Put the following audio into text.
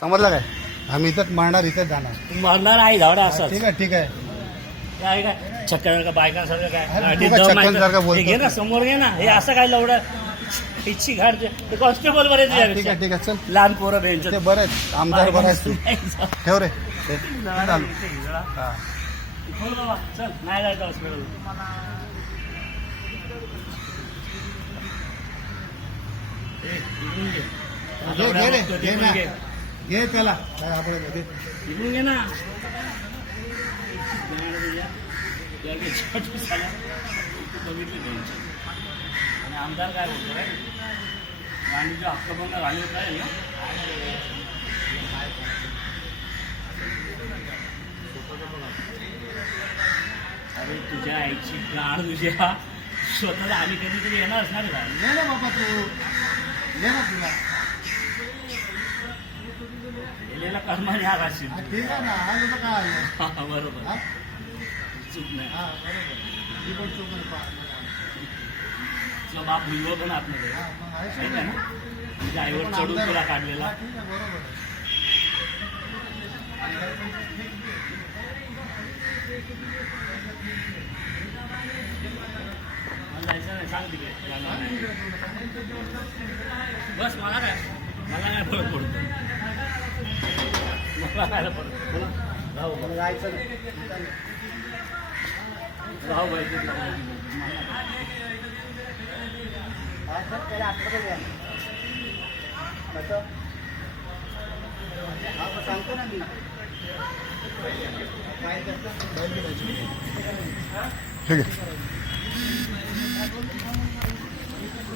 समजलं काय? आम्ही इथंच मारणार, इथंच जाणार. मारणार आहे झाडा असं ठीक आहे ठीक आहे. काय काय छक्क्यासारखं बायकांसारखं अरे, काय तू काय छक्क्यांसारखं बोलतो? हे घे ना समोर घे ना हे असं काय लवडं इच्छी घाट ते कॉन्स्टेबल बरे हा, ठीक आहे ठीक आहे चल. लहान पोरं बेंच ते बरं आहेत, आमदार बरं आहेस तू. ठेव रे ते. चालू. हा. चल नाही जायचं हॉस्पिटल घे घे रे घे ना घे त्याला काय आपण घे. इकडून घे ना आणि आमदार काय बोलतो रे आणि जो हक्कभंग घालू काय अरे तुझ्या आईची गाण तुझ्या स्वतःला आम्ही कधीतरी येणार असणार का घे ना बाबा तू घे ना तुला. गेलेला कर्माने हा राशील हा, ठीक आहे ना आज आता काय आलं? हा, बरोबर हा? चूक नाही हा, बरोबर. ही पण चूक आहे. तुझा बाप मुलगा पण आतमध्ये हा, मग आहे आहे शोध का ना. ना तुझ्या आईवर पण चढून आमदार- तुला काढलेला हा, ठीक आहे, बरोबर आहे. मला जायचं नाही सांग तिकडे जाणार नाही. बस मला काय फरक पडतो मला काय फरक पडतो राहू मला जायचं नाही. राहू पाहिजे हा, सर, त्याला आतमध्ये घ्या. कसं? हा, मग सांगतो ना मी. काय करतो? ठीक आहे.